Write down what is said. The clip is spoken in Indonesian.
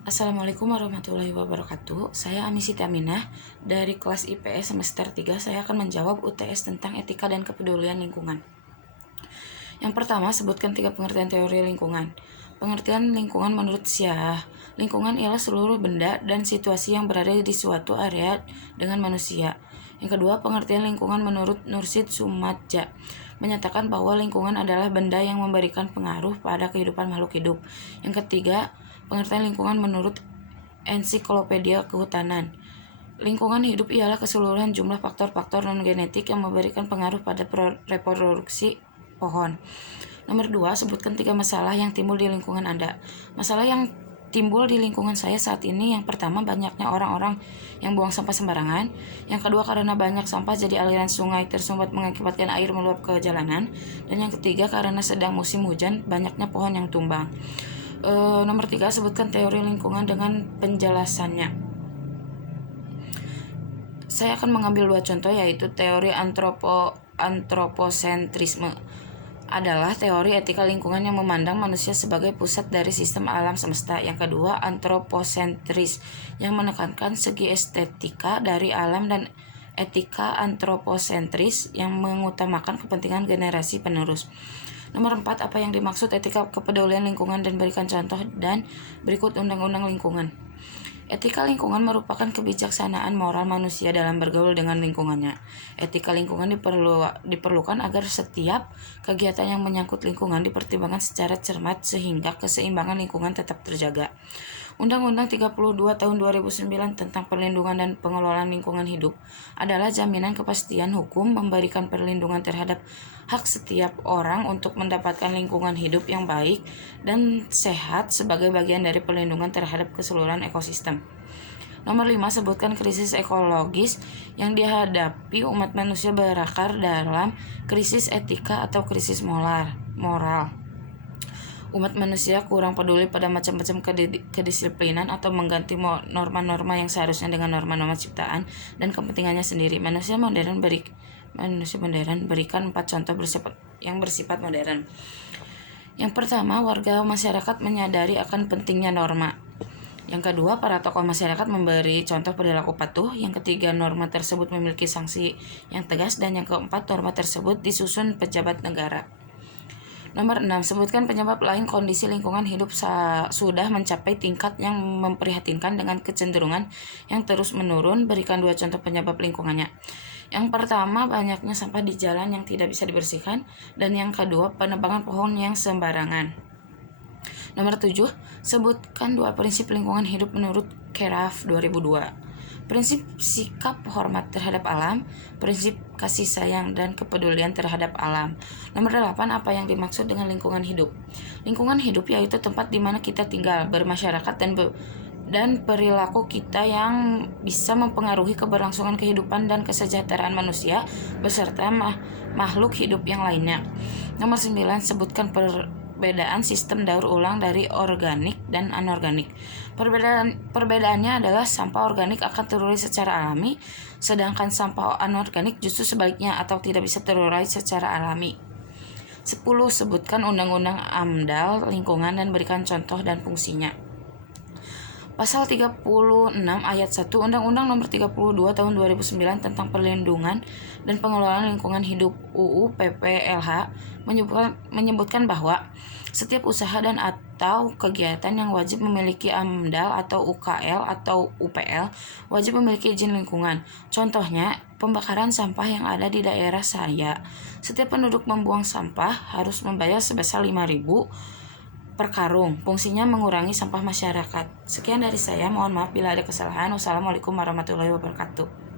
Assalamualaikum warahmatullahi wabarakatuh. Saya Amisiti Aminah dari kelas IPS semester 3. Saya akan menjawab UTS tentang etika dan kepedulian lingkungan. Yang pertama, sebutkan 3 pengertian teori lingkungan. Pengertian lingkungan menurut Syah. Lingkungan ialah seluruh benda dan situasi yang berada di suatu area dengan manusia. Yang kedua, pengertian lingkungan menurut Nursid Sumadja menyatakan bahwa lingkungan adalah benda yang memberikan pengaruh pada kehidupan makhluk hidup. Yang ketiga, pengertian lingkungan menurut Ensiklopedia Kehutanan. Lingkungan hidup ialah keseluruhan jumlah faktor-faktor non-genetik yang memberikan pengaruh pada reproduksi pohon. Nomor 2, sebutkan 3 masalah yang timbul di lingkungan Anda. Masalah yang timbul di lingkungan saya saat ini, yang pertama, banyaknya orang-orang yang buang sampah sembarangan. Yang kedua, karena banyak sampah jadi aliran sungai tersumbat mengakibatkan air meluap ke jalanan. Dan yang ketiga, karena sedang musim hujan, banyaknya pohon yang tumbang. Nomor 3, sebutkan teori lingkungan dengan penjelasannya. Saya akan mengambil 2 contoh, yaitu teori antroposentrisme adalah teori etika lingkungan yang memandang manusia sebagai pusat dari sistem alam semesta. Yang kedua, antroposentris yang menekankan segi estetika dari alam, dan etika antroposentris yang mengutamakan kepentingan generasi penerus. Nomor 4, apa yang dimaksud etika kepedulian lingkungan dan berikan contoh, dan berikut undang-undang lingkungan. Etika lingkungan merupakan kebijaksanaan moral manusia dalam bergaul dengan lingkungannya. Etika lingkungan diperlukan agar setiap kegiatan yang menyangkut lingkungan dipertimbangkan secara cermat sehingga keseimbangan lingkungan tetap terjaga. Undang-Undang 32 tahun 2009 tentang perlindungan dan pengelolaan lingkungan hidup adalah jaminan kepastian hukum memberikan perlindungan terhadap hak setiap orang untuk mendapatkan lingkungan hidup yang baik dan sehat sebagai bagian dari perlindungan terhadap keseluruhan ekosistem. Nomor 5, sebutkan krisis ekologis yang dihadapi umat manusia berakar dalam krisis etika atau krisis moral. Umat manusia kurang peduli pada macam-macam kedisiplinan atau mengganti norma-norma yang seharusnya dengan norma-norma ciptaan dan kepentingannya sendiri. Manusia modern berikan 4 contoh yang bersifat modern. Yang pertama, warga masyarakat menyadari akan pentingnya norma. Yang kedua, para tokoh masyarakat memberi contoh perilaku patuh. Yang ketiga, norma tersebut memiliki sanksi yang tegas. Dan yang keempat, norma tersebut disusun pejabat negara. Nomor 6, sebutkan penyebab lain kondisi lingkungan hidup sudah mencapai tingkat yang memprihatinkan dengan kecenderungan yang terus menurun. Berikan 2 contoh penyebab lingkungannya. Yang pertama, banyaknya sampah di jalan yang tidak bisa dibersihkan. Dan yang kedua, penebangan pohon yang sembarangan. Nomor 7, sebutkan 2 prinsip lingkungan hidup menurut Keraf 2002. Prinsip sikap hormat terhadap alam, prinsip kasih sayang dan kepedulian terhadap alam. Nomor 8, apa yang dimaksud dengan lingkungan hidup? Lingkungan hidup yaitu tempat di mana kita tinggal, bermasyarakat dan perilaku kita yang bisa mempengaruhi keberlangsungan kehidupan dan kesejahteraan manusia beserta makhluk hidup yang lainnya. Nomor 9, sebutkan perbedaan sistem daur ulang dari organik dan anorganik. Perbedaannya adalah sampah organik akan terurai secara alami, sedangkan sampah anorganik justru sebaliknya atau tidak bisa terurai secara alami. 10, sebutkan undang-undang AMDAL lingkungan dan berikan contoh dan fungsinya. Pasal 36 ayat 1 Undang-Undang Nomor 32 Tahun 2009 tentang Perlindungan dan Pengelolaan Lingkungan Hidup UU PPLH menyebutkan bahwa setiap usaha dan atau kegiatan yang wajib memiliki AMDAL atau UKL atau UPL wajib memiliki izin lingkungan. Contohnya, pembakaran sampah yang ada di daerah saya. Setiap penduduk membuang sampah harus membayar sebesar 5.000 per karung. Fungsinya mengurangi sampah masyarakat. Sekian dari saya, mohon maaf bila ada kesalahan. Wassalamualaikum warahmatullahi wabarakatuh.